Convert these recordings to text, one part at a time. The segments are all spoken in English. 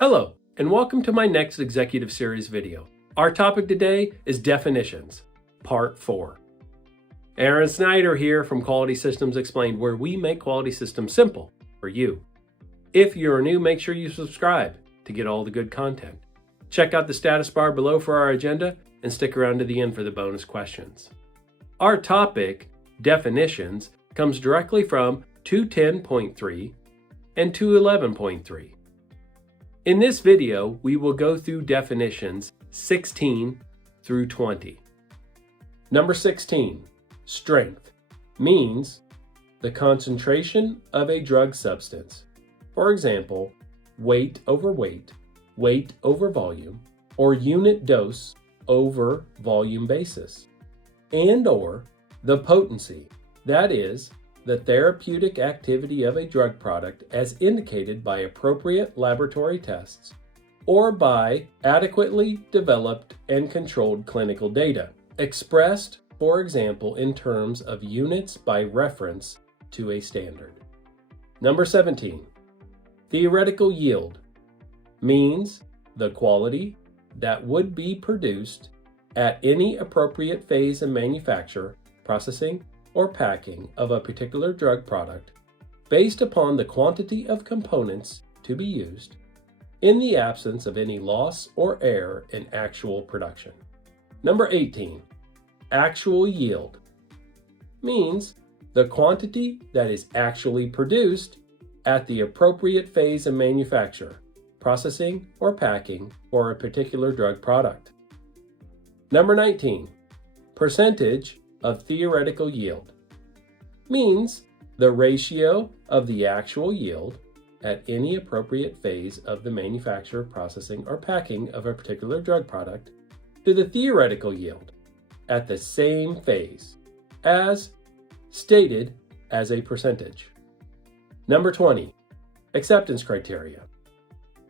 Hello, and welcome to my next Executive Series video. Our topic today is definitions, Part 4. Aaron Snyder here from Quality Systems Explained, where we make quality systems simple for you. If you're new, make sure you subscribe to get all the good content. Check out the status bar below for our agenda and stick around to the end for the bonus questions. Our topic, definitions, comes directly from 210.3 and 211.3. In this video, we will go through definitions 16 through 20. Number 16, strength, means the concentration of a drug substance. For example, weight over volume, or unit dose over volume basis. And/or the potency, that is, the therapeutic activity of a drug product as indicated by appropriate laboratory tests or by adequately developed and controlled clinical data, expressed, for example, in terms of units by reference to a standard. Number 17, theoretical yield, means the quality that would be produced at any appropriate phase of manufacture, processing, or packing of a particular drug product based upon the quantity of components to be used in the absence of any loss or error in actual production. Number 18, actual yield, means the quantity that is actually produced at the appropriate phase of manufacture, processing, or packing for a particular drug product. Number 19, percentage of theoretical yield, means the ratio of the actual yield at any appropriate phase of the manufacture, processing, or packing of a particular drug product to the theoretical yield at the same phase, as stated as a percentage. Number 20, acceptance criteria,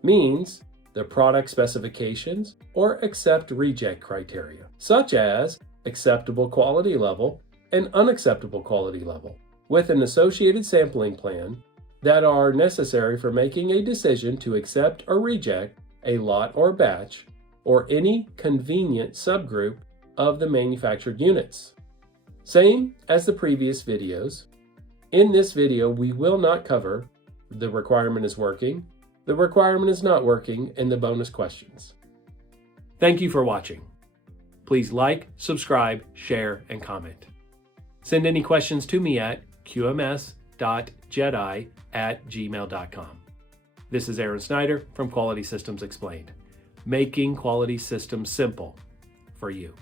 means the product specifications or accept-reject criteria, such as acceptable quality level and unacceptable quality level, with an associated sampling plan that are necessary for making a decision to accept or reject a lot or batch or any convenient subgroup of the manufactured units. Same as the previous videos. In this video, we will not cover the requirement is working, the requirement is not working, and the bonus questions. Thank you for watching. Please like, subscribe, share, and comment. Send any questions to me at qms.jedi@gmail.com. This is Aaron Snyder from Quality Systems Explained, making quality systems simple for you.